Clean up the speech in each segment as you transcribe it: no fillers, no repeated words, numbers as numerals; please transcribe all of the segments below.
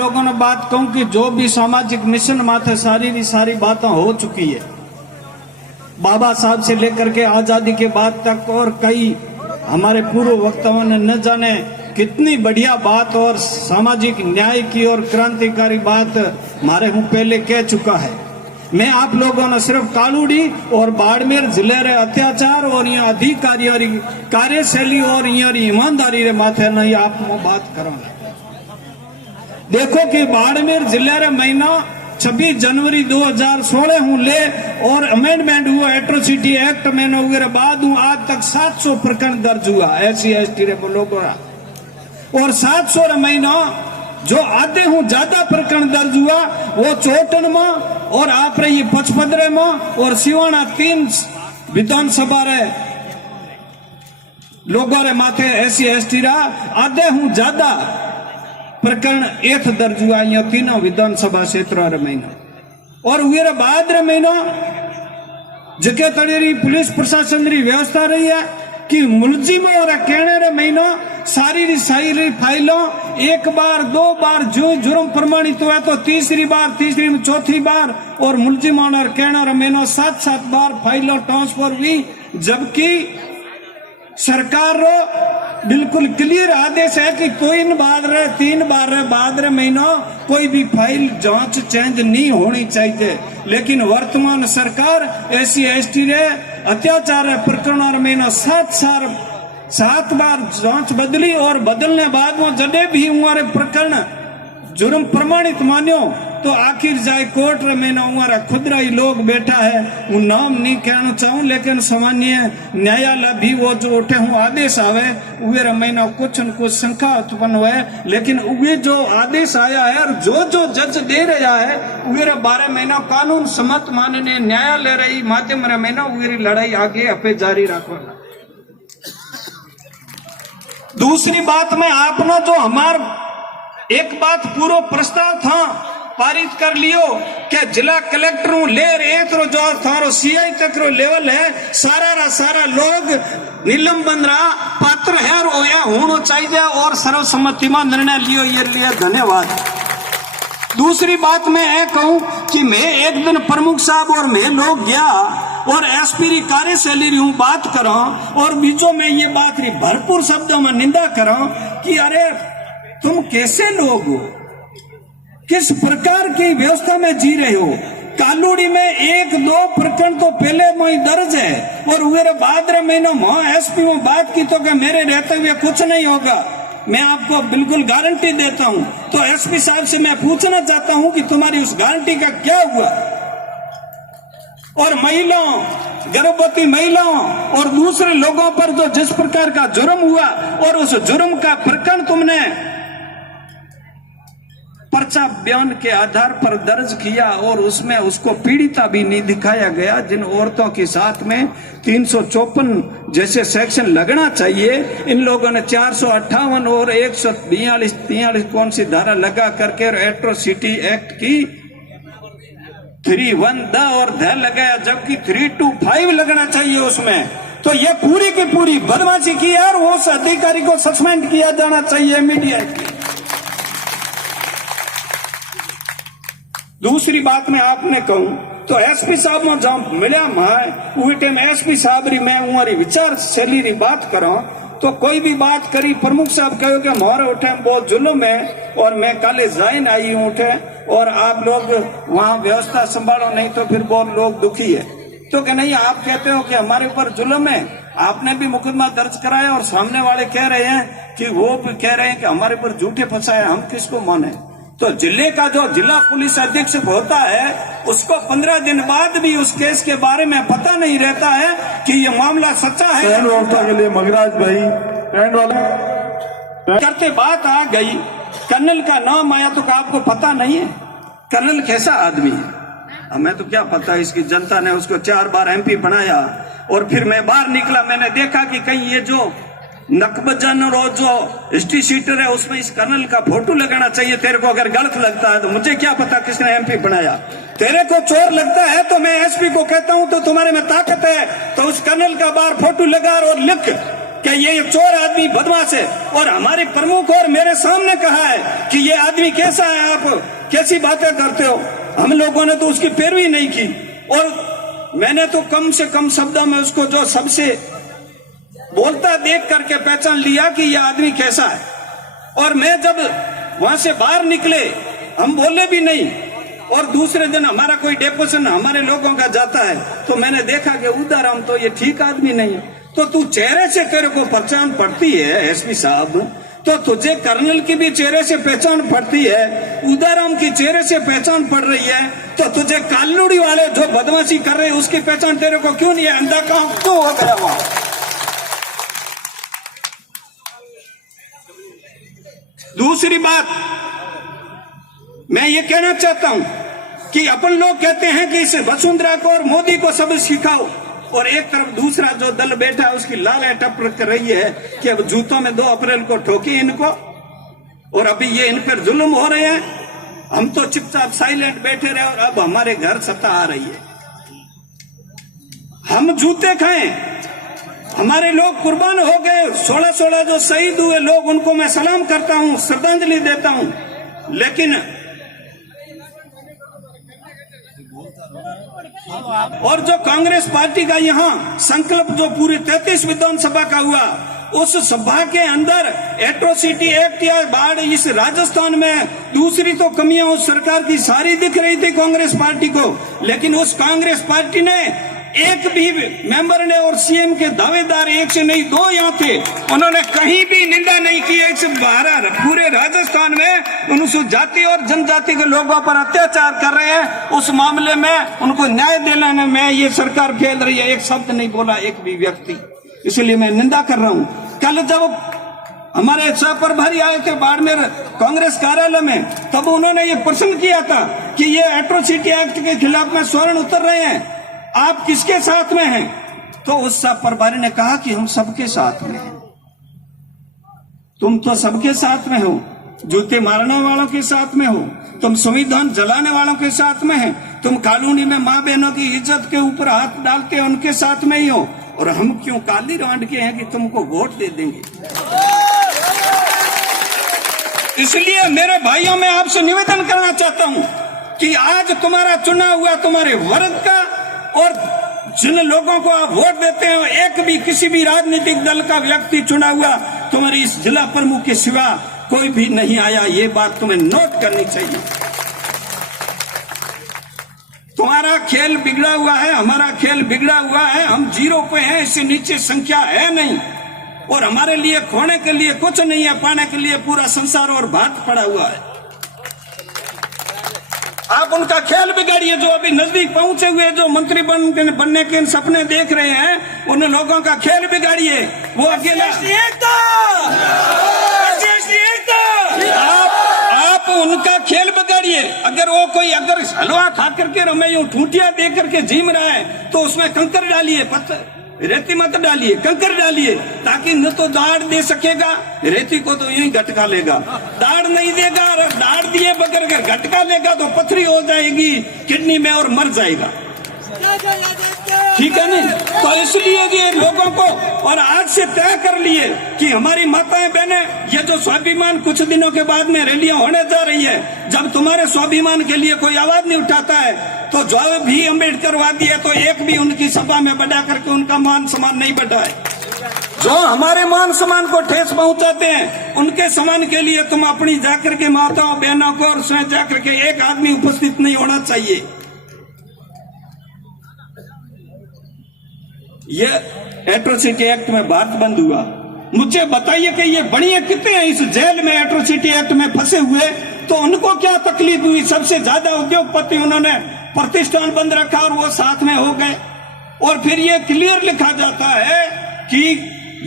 लोगों ने बात कहूं कि जो भी सामाजिक मिशन माथे सारी बातें हो चुकी है, बाबा साहब से लेकर के आजादी के बाद तक, और कई हमारे पूर्व वक्ताओं ने न जाने कितनी बढ़िया बात और सामाजिक न्याय की और क्रांतिकारी बात हमारे हूं पहले कह चुका है। मैं आप लोगों ने सिर्फ कालूड़ी और बाड़मेर जिले रे अत्याचार और यहाँ अधिकारियों की कार्यशैली और यहाँ ईमानदारी रे माथे नहीं आप बात करो। देखो कि बाड़मेर जिले रे महीना 26 जनवरी 2016 हूँ ले और अमेंडमेंट हुआ एट्रोसिटी एक्ट में वगैरह बाद हूँ आज तक 700 प्रकरण दर्ज हुआ SC/ST रे लोगों और 700 रे महीना जो आधे हूँ ज्यादा प्रकरण दर्ज हुआ वो चोटन में और आप रही 55 में और सिवाना 3 विधानसभा रे लोगों रे माथे SC/ST रा आधे हूँ ज्यादा प्रकरण एथ दर्ज हुआ ये तीनों विधानसभा क्षेत्र रे महीना और वे बाद रे महीना जके तड़ेरी पुलिस प्रशासन री व्यवस्था रही है कि मुलजिमों और कहने रे महीना सारी फाइलों एक बार 2 बार जो जुर्म प्रमाणित हुआ तो तीसरी में चौथी बार और मुलजिमों और कहने रे महीना 7 बार फाइलों ट्रांसफर हुई, जबकि सरकार रो बिल्कुल क्लियर आदेश है कि 3 बार बाद महीना कोई भी फाइल जांच चेंज नहीं होनी चाहिए। लेकिन वर्तमान सरकार SC/ST रे अत्याचार प्रकरण महीना 7 बार जांच बदली और बदलने बाद में जडे भी हमारे प्रकरण जुर्म प्रमाणित मान्यो तो आखिर जाए कोर्ट में हमारा खुदरा ही लोग बैठा है, वो नाम नहीं कहना चाहूं, लेकिन सामान्य न्यायालय भी वो जो उठे हूँ आदेश आवे वे महीना कुछ न कुछ शंका उत्पन्न हुए, लेकिन वे जो आदेश आया है और जो जज दे रहा है वे 12 महीना कानून सम्मत माननीय न्यायालय रही माध्यम रे महीना वे लड़ाई आगे अपे जारी रखो। दूसरी बात में आपने जो हमार एक बात पूरा प्रस्ताव था पारित कर लियो कि जिला कलेक्टर ले जो थारो CI तक रो लेवल है सारा लोग निलंबन रहा पात्र है और यह होना चाहिए और सर्वसम्मति में निर्णय लियो ये लिए धन्यवाद। दूसरी बात मैं ये कहूं कि मैं एक दिन प्रमुख साहब और मैं लोग गया और SP की कार्यशैली हूँ बात करो और बीचों में ये बात रही भरपूर शब्दों में निंदा करो कि अरे तुम कैसे लोग हो, किस प्रकार की व्यवस्था में जी रहे हो। कालूड़ी में 1-2 प्रकरण तो पहले में दर्ज है और वे बाद महीनों में SP में बात की तो कि मेरे रहते हुए कुछ नहीं होगा। मैं आपको बिल्कुल गारंटी देता हूं। तो SP साहब से मैं पूछना चाहता हूं कि तुम्हारी उस गारंटी का क्या हुआ। और महिलाओं, गर्भवती महिलाओं और दूसरे लोगों पर जो जिस प्रकार का जुर्म हुआ और उस जुर्म का प्रकरण तुमने पर्चा बयान के आधार पर दर्ज किया और उसमें उसको पीड़िता भी नहीं दिखाया गया, जिन औरतों के साथ में 354 जैसे सेक्शन लगना चाहिए इन लोगों ने 458 और 142-43 कौन सी धारा लगा करके एट्रोसिटी एक्ट की 3(1) और ध लगाया, जबकि 325 लगना चाहिए उसमें। तो ये पूरी की पूरी बदमाशी की है और उस अधिकारी को सस्पेंड किया जाना चाहिए इमीडिएटली। दूसरी बात मैं आपने कहूं तो SP साहब में जब मिला मैं टाइम SP साहब री मैं उमारी विचार शैली री बात करो तो कोई भी बात करी प्रमुख साहब कहो कि हमारे उठे बहुत जुल्म है और मैं काले जाइन आई हूँ उठे और आप लोग वहाँ व्यवस्था संभालो नहीं तो फिर बहुत लोग दुखी है। तो कि नहीं, आप कहते हो कि हमारे ऊपर जुल्म है, आपने भी मुकदमा दर्ज कराया और सामने वाले कह रहे हैं कि वो भी कह रहे हैं कि हमारे ऊपर झूठे फंसाए, हम किसको माने। तो जिले का जो जिला पुलिस अधीक्षक होता है उसको 15 दिन बाद भी उस केस के बारे में पता नहीं रहता है कि ये मामला सच्चा है। के लिए मंगराज भाई करते बात आ गई, कर्नल का नाम आया तो आपको पता नहीं है कर्नल कैसा आदमी है। हमें तो क्या पता, इसकी जनता ने उसको 4 बार MP बनाया और फिर मैं बाहर निकला, मैंने देखा कि कहीं ये जो नकबजन और जो हिस्ट्री शीटर है उसमें इस कर्नल का फोटो लगाना चाहिए। तेरे को अगर गलत लगता है तो मुझे क्या पता किसने MP बनाया। तेरे को चोर लगता है तो मैं SP को कहता हूं तो तुम्हारे में ताकत है तो उस कर्नल का बाहर फोटो लगा और लिख कि ये चोर आदमी बदमाश है, और हमारे प्रमुख और मेरे सामने कहा है कि ये आदमी कैसा है, आप कैसी बातें करते हो। हम लोगों ने तो उसकी पैरवी नहीं की, और मैंने तो कम से कम शब्दों में उसको जो सबसे बोलता देख करके पहचान लिया कि यह आदमी कैसा है। और मैं जब वहां से बाहर निकले, हम बोले भी नहीं, और दूसरे दिन हमारा कोई डेपोजिशन हमारे लोगों का जाता है तो मैंने देखा कि उधर हम तो ये ठीक आदमी नहीं है। तो तू चेहरे से तेरे को पहचान पड़ती है एसपी साहब, तो तुझे कर्नल की भी चेहरे से पहचान पड़ती है, उदाराम की चेहरे से पहचान पड़ रही है, तो तुझे कालूड़ी वाले जो बदमाशी कर रहे हैं उसकी पहचान तेरे को क्यों नहीं है? अंधा काम क्यों हो गया वहां? दूसरी बात मैं ये कहना चाहता हूं कि अपन लोग कहते हैं कि इस वसुंधरा को और मोदी को सब सिखाओ, और एक तरफ दूसरा जो दल बैठा है उसकी लाल टपर कर रही है कि अब जूतों में 2 अप्रैल को ठोकी इनको, और अभी ये इन पर जुल्म हो रहे हैं। हम तो चुपचाप साइलेंट बैठे रहे, और अब हमारे घर सत्ता आ रही है, हम जूते खाएं। हमारे लोग कुर्बान हो गए, 16 जो शहीद हुए लोग, उनको मैं सलाम करता हूं, श्रद्धांजलि देता हूं, लेकिन और जो कांग्रेस पार्टी का यहाँ संकल्प जो पूरी 33 विधानसभा का हुआ, उस सभा के अंदर एट्रोसिटी एक्ट या बाढ़ इस राजस्थान में दूसरी तो कमियां उस सरकार की सारी दिख रही थी कांग्रेस पार्टी को, लेकिन उस कांग्रेस पार्टी ने एक भी मेंबर ने, और सीएम के दावेदार एक से नहीं 2 यहाँ थे, उन्होंने कहीं भी निंदा नहीं की। एक से 12 पूरे राजस्थान में अनुसूचित जाति और जनजाति के लोगों पर अत्याचार कर रहे हैं, उस मामले में उनको न्याय दिलाने में ये सरकार फेल रही है। एक शब्द नहीं बोला एक भी व्यक्ति, इसलिए मैं निंदा कर रहा हूं। कल जब हमारे सह प्रभारी आए थे बाड़मेर कांग्रेस कार्यालय में, तब उन्होंने ये प्रश्न किया था कि ये एट्रोसिटी एक्ट के खिलाफ में स्वर्ण उतर रहे हैं, आप किसके साथ में हैं? तो उस सह प्रभारी ने कहा कि हम सबके साथ में हैं। तुम तो सबके साथ में हो, जूते मारने वालों के साथ में हो, तुम संविधान जलाने वालों के साथ में है, तुम कॉलोनी में माँ बहनों की इज्जत के ऊपर हाथ डालते हो उनके साथ में ही हो, और हम क्यों काली रांड के हैं कि तुमको वोट दे देंगे। इसलिए मेरे भाइयों में आपसे निवेदन करना चाहता हूं कि आज तुम्हारा चुनाव हुआ, तुम्हारे वर्ग का, और जिन लोगों को आप वोट देते हैं, एक भी किसी भी राजनीतिक दल का व्यक्ति चुना हुआ तुम्हारी इस जिला प्रमुख के सिवा कोई भी नहीं आया। ये बात तुम्हें नोट करनी चाहिए। तुम्हारा खेल बिगड़ा हुआ है, हमारा खेल बिगड़ा हुआ है, हम 0 पे हैं, इससे नीचे संख्या है नहीं, और हमारे लिए खोने के लिए कुछ नहीं है, पाने के लिए पूरा संसार और भात पड़ा हुआ है। आप उनका खेल बिगाड़िए। जो अभी नजदीक पहुंचे हुए जो मंत्री बनने के सपने देख रहे हैं, उन लोगों का खेल बिगाड़िए। वो अकेला आप उनका खेल बिगाड़िए। अगर वो कोई अगर हलवा खा करके रमे यूं ठूंठिया दे करके झीम रहा है, तो उसमें कंकर डालिए, पत्थर रेती मत डालिए, कंकर डालिए, ताकि न तो दाढ़ दे सकेगा, रेती को तो यूं ही गटका लेगा, दाढ़ नहीं देगा, और दाढ़ दिए बगैर अगर गटका लेगा तो पथरी हो जाएगी किडनी में और मर जाएगा। ठीक है नहीं? तो इसलिए ये लोगों को, और आज से तय कर लिए कि हमारी माताएं बहनें, ये जो स्वाभिमान कुछ दिनों के बाद में रैलियां होने जा रही है, जब तुम्हारे स्वाभिमान के लिए कोई आवाज नहीं उठाता है, तो जो भी अम्बेडकरवादी है तो एक भी उनकी सभा में बढ़ा करके उनका मान सम्मान नहीं बढ़ा है। जो हमारे मान सम्मान को ठेस पहुंचाते हैं, उनके सम्मान के लिए तुम अपनी जाकर के माताओं बहनों को और स्वयं जाकर के एक आदमी उपस्थित नहीं होना चाहिए। ये एट्रोसिटी एक्ट में भारत बंद हुआ। मुझे बताइए कि ये बढ़िया कितने हैं इस जेल में एट्रोसिटी एक्ट में फंसे हुए, तो उनको क्या तकलीफ हुई? सबसे ज्यादा उद्योगपति उन्होंने प्रतिष्ठान बंद रखा और वो साथ में हो गए। और फिर ये क्लियर लिखा जाता है कि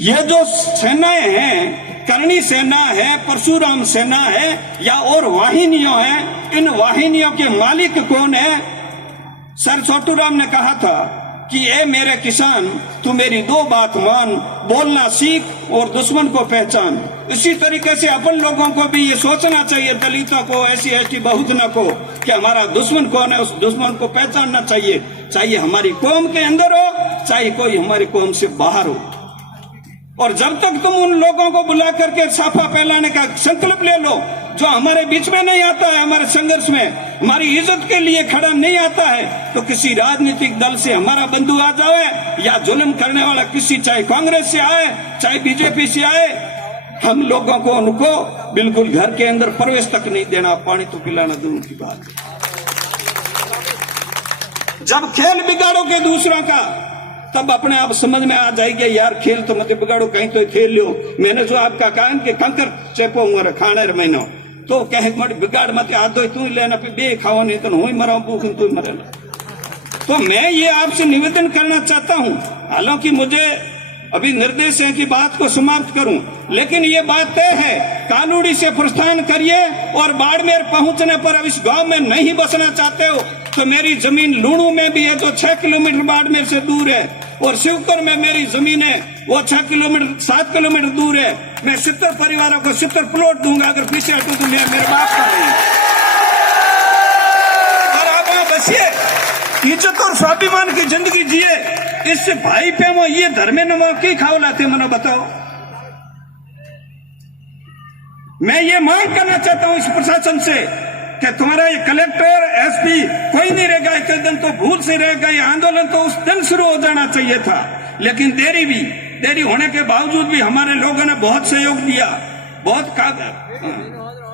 ये जो सेनाएं हैं, करणी सेना है, परशुराम सेना है या और वाहिनियों हैं, इन वाहिनियों के मालिक कौन है? सर छोटू राम ने कहा था कि ए मेरे किसान, तू मेरी 2 बात मान, बोलना सीख और दुश्मन को पहचान। इसी तरीके से अपन लोगों को भी ये सोचना चाहिए, दलितों को, SC ST बहुजनों को, कि हमारा दुश्मन कौन है, उस दुश्मन को पहचानना चाहिए, चाहे हमारी कौम के अंदर हो, चाहे कोई हमारी कौम से बाहर हो। और जब तक तुम उन लोगों को बुला करके साफा फैलाने का संकल्प ले लो जो हमारे बीच में नहीं आता है, हमारे संघर्ष में हमारी इज्जत के लिए खड़ा नहीं आता है, तो किसी राजनीतिक दल से हमारा बंधु आ जाए या जुल्म करने वाला किसी, चाहे कांग्रेस से आए चाहे बीजेपी से आए, हम लोगों को उनको बिल्कुल घर के अंदर प्रवेश तक नहीं देना, पानी तो पिलाना दूर की बात। जब खेल बिगाड़ोगे दूसरों का तब अपने आप समझ में आ जाएगा यार खेल तो मत बिगाड़ो, कहीं तो खेल लो। मैंने जो आपका कहा कि कंकर चेपो हुआ खाने महीनो तो कहे मत बिगाड़ मत आ दो तू लेना बे खाओ नहीं तो हुई मरा भूख तू मरे। तो मैं ये आपसे निवेदन करना चाहता हूं, हालांकि मुझे अभी निर्देश है कि बात को समाप्त करूं, लेकिन ये बात तय है कालूड़ी से प्रस्थान करिए और बाड़मेर पहुंचने पर अब इस गांव में नहीं बसना चाहते हो तो मेरी जमीन लूणू में भी है जो 6 किलोमीटर बाड़मेर से दूर है, और शिवकर में मेरी जमीन है वो 7 किलोमीटर दूर है। मैं 70 परिवारों को 70 प्लॉट दूंगा अगर पीछे हटूं तो मेरे बाप का नहीं। और आप वहां बसिए, इज्जत और स्वाभिमान की जिंदगी जिए, इससे भाई पे वो ये धर्मे नमो की खाओ लाते मनो बताओ। मैं ये मांग करना चाहता हूं इस प्रशासन से कि तुम्हारा ये कलेक्टर एसपी कोई नहीं रहेगा, एक दिन तो भूल से रहेगा, ये आंदोलन तो उस दिन शुरू हो जाना चाहिए था, लेकिन देरी होने के बावजूद भी हमारे लोगों ने बहुत सहयोग दिया, बहुत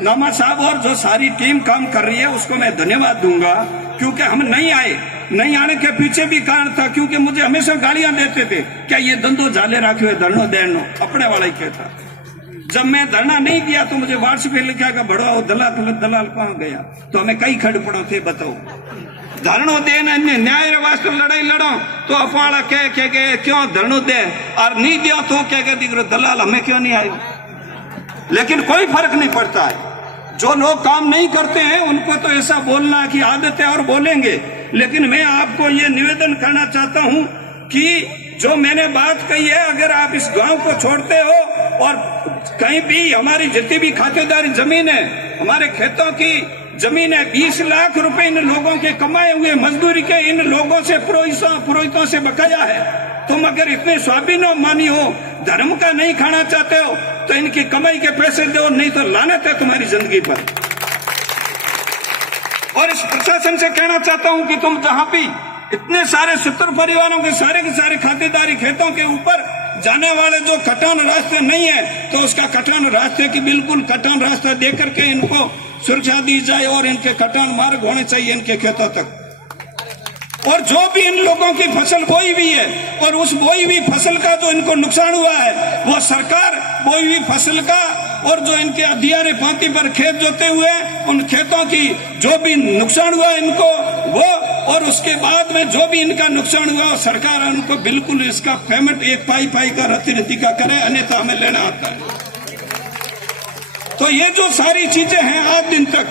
नामा साहब और जो सारी टीम काम कर रही है उसको मैं धन्यवाद दूंगा, क्योंकि हम नहीं आने के पीछे भी कारण था, क्योंकि मुझे हमेशा गालियां देते थे क्या ये धंधो झाले राखे धरनो देनो अपने वाला ही कहता। जब मैं धरना नहीं दिया तो मुझे व्हाट्सएप पे लिखा कि बड़ो दलाल कहां गया, तो हमें कई खड़ पड़ो थे बताओ। धरनो दे न्याय वास्ते लड़ाई लड़ो तो अफवाड़ा कह क्यों धरनो दे और नहीं दिया तो क्या दिख दलाल हमें क्यों नहीं आए। लेकिन कोई फर्क नहीं पड़ता है, जो लोग काम नहीं करते हैं उनको तो ऐसा बोलना की आदत है और बोलेंगे, लेकिन मैं आपको ये निवेदन करना चाहता हूं कि जो मैंने बात कही है अगर आप इस गांव को छोड़ते हो और कहीं भी हमारी जितनी भी खातेदारी जमीन है, हमारे खेतों की जमीन है, 20 लाख रुपए इन लोगों के कमाए हुए मजदूरी के इन लोगों से पुरोहितों से बकाया है। तुम अगर इतने स्वाभिमानी हो, धर्म का नहीं खाना चाहते हो तो इनकी कमाई के पैसे दो, नहीं तो लानत है तुम्हारी जिंदगी पर। और इस प्रशासन से कहना चाहता हूं कि तुम जहां भी इतने सारे 70 परिवारों के सारे खातेदारी खेतों के ऊपर जाने वाले जो कटान रास्ते नहीं है तो उसका कटान रास्ते की बिल्कुल कटान रास्ता देकर के इनको सुरक्षा दी जाए और इनके कटान मार्ग होने चाहिए इनके खेतों तक। और जो भी इन लोगों की फसल बोई हुई है और उस बोई हुई फसल का जो इनको नुकसान हुआ है वो सरकार बोई हुई फसल का और जो इनके अधियारे पाती पर खेत जोते हुए उन खेतों की जो भी नुकसान हुआ इनको वो, और उसके बाद में जो भी इनका नुकसान हुआ सरकार उनको बिल्कुल इसका पेमेंट एक पाई का रति का करे, अन्यथा हमें लेना आता है। तो ये जो सारी चीजें हैं आज दिन तक,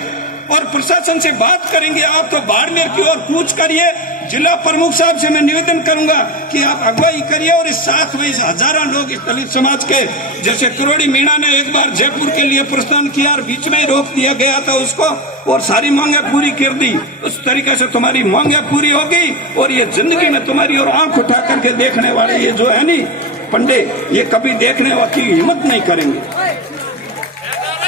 और प्रशासन से बात करेंगे आप तो बाड़मेर की ओर कूच करिए। जिला प्रमुख साहब से मैं निवेदन करूंगा कि आप अगुवाई करिए और इस साथ में हजारों लोग इस दलित समाज के, जैसे करोड़ी मीणा ने एक बार जयपुर के लिए प्रस्थान किया और बीच में ही रोक दिया गया था उसको और सारी मांगे पूरी कर दी, उस तरीके से तुम्हारी मांगे पूरी होगी और ये जिंदगी में तुम्हारी और आंख उठा करके देखने वाले ये जो है नी पंडे, ये कभी देखने की हिम्मत नहीं करेंगे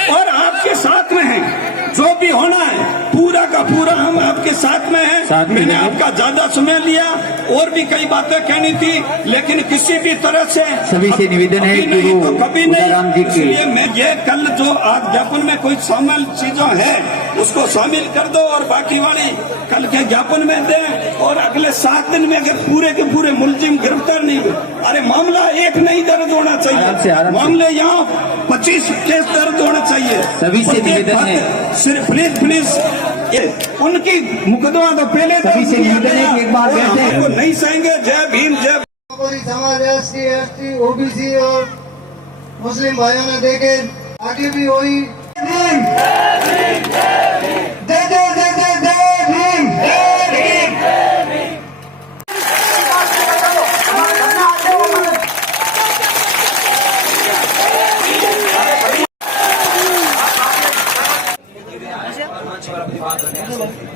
और आपके साथ में हैं। जो भी होना है पूरा का पूरा हम आपके साथ में हैं। मैंने आपका ज्यादा समय लिया और भी कई बातें कहनी थी, लेकिन किसी भी तरह से सभी से निवेदन है कि वो तो कभी नहीं। इसलिए मैं ये कल जो आज ज्ञापन में कोई शामिल चीजों है उसको शामिल कर दो और बाकी वाली कल के ज्ञापन में दें और अगले 7 दिन में अगर पूरे के पूरे मुलजिम गिरफ्तार नहीं हुए, अरे मामला एक नहीं दर्ज होना चाहिए, मामले यहाँ 25 केस दर्ज होना चाहिए। सभी से निवेदन है सिर्फ प्लीज उनकी मुकदमा तो पहले सभी से निवेदन है कि एक बार बैठे नहीं सहेंगे। जय भीम जय समाज SC ST OBC और मुस्लिम भाइयों ने देखे आगे भी वही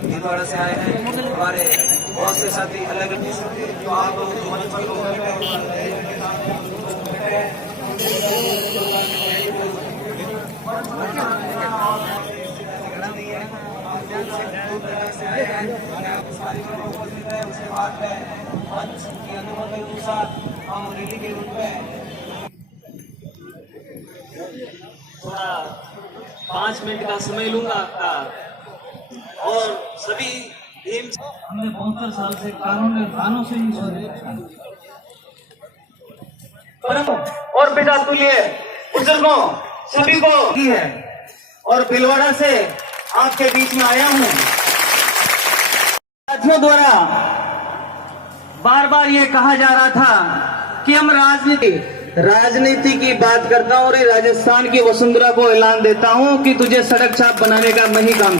भीलवाड़ा से आए हैं। हमारे बहुत से साथी अलग अलग जो आप थोड़ा 5 मिनट का समय लूंगा आपका। और सभी एम्स हमने 72 साल से कानून में कानों से ही सुने। और पिता तुल्य बुजुर्गों सभी को की है और भिलवाड़ा से आपके बीच में आया हूँ। साथियों द्वारा बार बार ये कहा जा रहा था कि हम राजनीति की बात करता हूँ और राजस्थान की वसुंधरा को ऐलान देता हूँ कि तुझे सड़क छाप बनाने का मैं ही काम